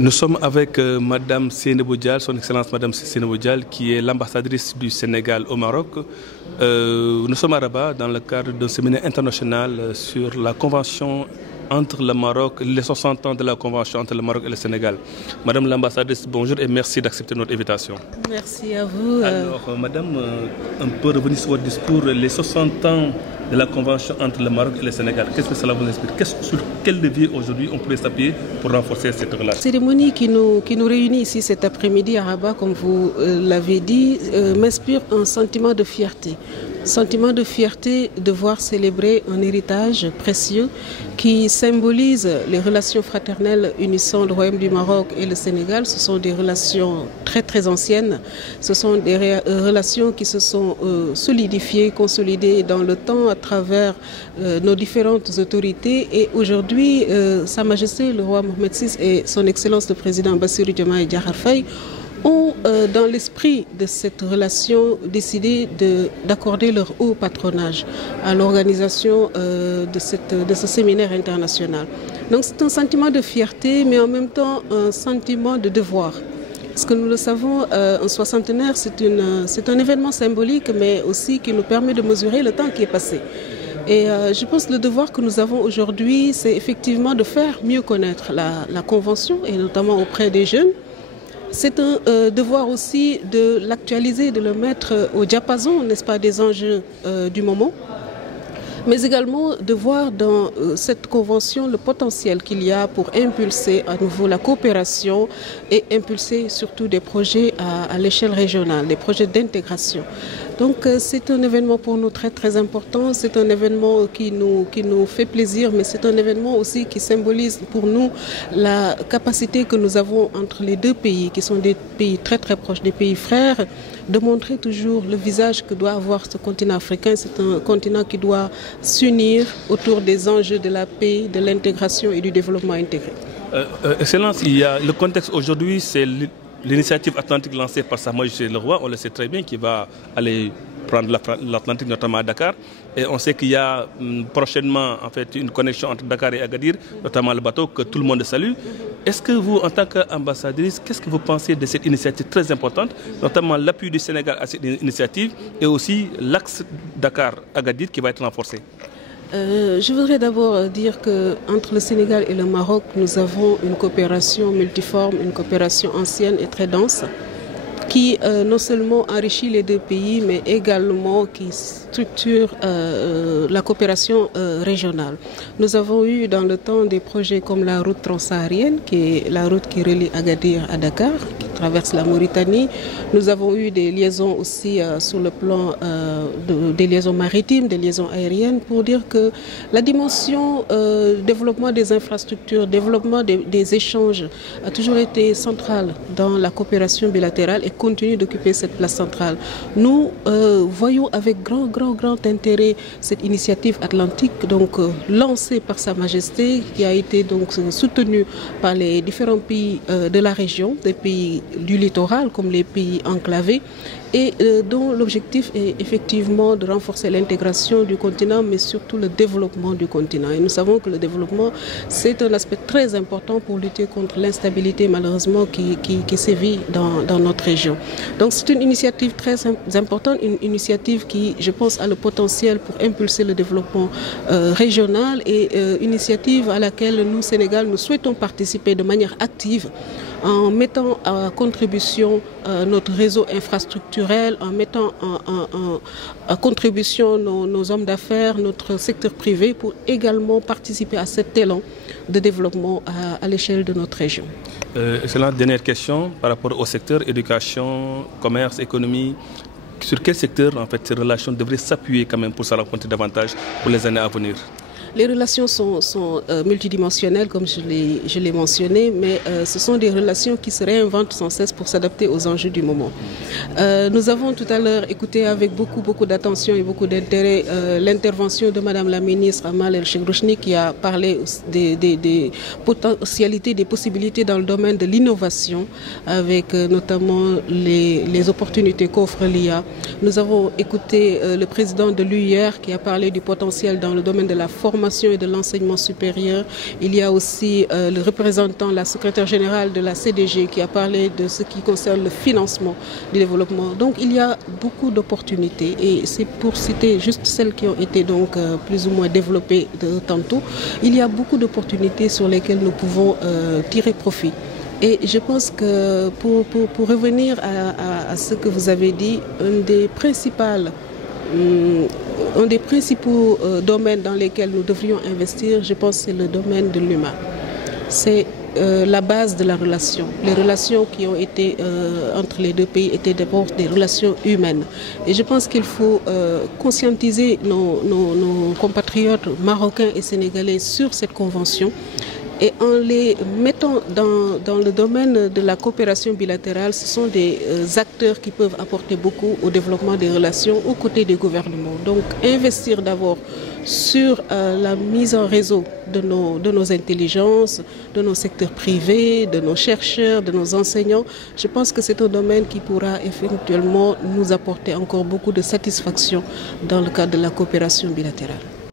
Nous sommes avec Madame Seynabou Dial, son Excellence Madame Seynabou Dial, qui est l'ambassadrice du Sénégal au Maroc. Nous sommes à Rabat dans le cadre d'un séminaire international sur la convention entre le Maroc, les 60 ans de la convention entre le Maroc et le Sénégal. Madame l'ambassadrice, bonjour et merci d'accepter notre invitation. Merci à vous. Alors, Madame, on peut revenir sur votre discours, les 60 ans de la convention entre le Maroc et le Sénégal. Qu'est-ce que cela vous explique? Sur quel levier aujourd'hui on pourrait s'appuyer pour renforcer cette relation? La cérémonie qui nous réunit ici cet après-midi à Rabat, comme vous l'avez dit, m'inspire un sentiment de fierté. Sentiment de fierté de voir célébrer un héritage précieux qui symbolise les relations fraternelles unissant le Royaume du Maroc et le Sénégal. Ce sont des relations très très anciennes. Ce sont des relations qui se sont solidifiées, consolidées dans le temps à travers nos différentes autorités. Et aujourd'hui, Sa Majesté le roi Mohamed VI et son Excellence le président Bassirou Diomaye Diakhar Faye ont, dans l'esprit de cette relation, décidé d'accorder leur haut patronage à l'organisation de ce séminaire international. Donc c'est un sentiment de fierté, mais en même temps un sentiment de devoir. Parce que nous le savons, un soixantenaire, c'est un événement symbolique, mais aussi qui nous permet de mesurer le temps qui est passé. Et je pense que le devoir que nous avons aujourd'hui, c'est effectivement de faire mieux connaître la Convention, et notamment auprès des jeunes. C'est un devoir aussi de l'actualiser, de le mettre au diapason, n'est-ce pas, des enjeux du moment, mais également de voir dans cette convention le potentiel qu'il y a pour impulser à nouveau la coopération et impulser surtout des projets à l'échelle régionale, des projets d'intégration. Donc c'est un événement pour nous très très important, c'est un événement qui nous fait plaisir, mais c'est un événement aussi qui symbolise pour nous la capacité que nous avons entre les deux pays, qui sont des pays très très proches, des pays frères, de montrer toujours le visage que doit avoir ce continent africain. C'est un continent qui doit s'unir autour des enjeux de la paix, de l'intégration et du développement intégré. Excellence, il y a le contexte aujourd'hui, c'est l'initiative atlantique lancée par Sa Majesté le roi, on le sait très bien, qui va aller prendre l'Atlantique, notamment à Dakar. Et on sait qu'il y a prochainement en fait, une connexion entre Dakar et Agadir, notamment le bateau que tout le monde salue. Est-ce que vous, en tant qu'ambassadrice, qu'est-ce que vous pensez de cette initiative très importante, notamment l'appui du Sénégal à cette initiative et aussi l'axe Dakar-Agadir qui va être renforcé? Je voudrais d'abord dire qu'entre le Sénégal et le Maroc, nous avons une coopération multiforme, une coopération ancienne et très dense, qui non seulement enrichit les deux pays, mais également qui structure la coopération régionale. Nous avons eu dans le temps des projets comme la route transsaharienne, qui est la route qui relie Agadir à Dakar, qui traverse la Mauritanie. Nous avons eu des liaisons aussi sur le plan des liaisons maritimes, des liaisons aériennes, pour dire que la dimension développement des infrastructures, développement des échanges a toujours été centrale dans la coopération bilatérale et continue d'occuper cette place centrale. Nous voyons avec grand intérêt cette initiative atlantique donc lancée par Sa Majesté, qui a été donc soutenue par les différents pays de la région, des pays du littoral comme les pays enclavés, et dont l'objectif est effectivement de renforcer l'intégration du continent, mais surtout le développement du continent. Et nous savons que le développement, c'est un aspect très important pour lutter contre l'instabilité malheureusement qui sévit dans notre région. Donc c'est une initiative très importante, une initiative qui, je pense, a le potentiel pour impulser le développement régional et une initiative à laquelle nous, Sénégal, nous souhaitons participer de manière active, en mettant à contribution notre réseau infrastructurel, en mettant à contribution nos hommes d'affaires, notre secteur privé, pour également participer à cet élan de développement à l'échelle de notre région. Excellente dernière question par rapport au secteur éducation, commerce, économie. Sur quel secteur en fait, ces relations devraient s'appuyer quand même pour se rencontrer davantage pour les années à venir? Les relations sont multidimensionnelles, comme je l'ai mentionné, mais ce sont des relations qui se réinventent sans cesse pour s'adapter aux enjeux du moment. Nous avons tout à l'heure écouté avec beaucoup d'attention et beaucoup d'intérêt l'intervention de Madame la ministre Amal El-Chegrouchni, qui a parlé des potentialités, des possibilités dans le domaine de l'innovation, avec notamment les opportunités qu'offre l'IA. Nous avons écouté le président de l'UIR qui a parlé du potentiel dans le domaine de la formation formation et de l'enseignement supérieur. Il y a aussi le représentant, la secrétaire générale de la CDG qui a parlé de ce qui concerne le financement du développement. Donc il y a beaucoup d'opportunités et c'est pour citer juste celles qui ont été donc plus ou moins développées tantôt. Il y a beaucoup d'opportunités sur lesquelles nous pouvons tirer profit. Et je pense que pour revenir à ce que vous avez dit, un des principaux domaines dans lesquels nous devrions investir, je pense, c'est le domaine de l'humain. C'est la base de la relation. Les relations qui ont été entre les deux pays étaient d'abord des relations humaines. Et je pense qu'il faut conscientiser nos compatriotes marocains et sénégalais sur cette convention. Et en les mettant dans le domaine de la coopération bilatérale, ce sont des acteurs qui peuvent apporter beaucoup au développement des relations aux côtés des gouvernements. Donc investir d'abord sur la mise en réseau de nos intelligences, de nos secteurs privés, de nos chercheurs, de nos enseignants. Je pense que c'est un domaine qui pourra éventuellement nous apporter encore beaucoup de satisfaction dans le cadre de la coopération bilatérale.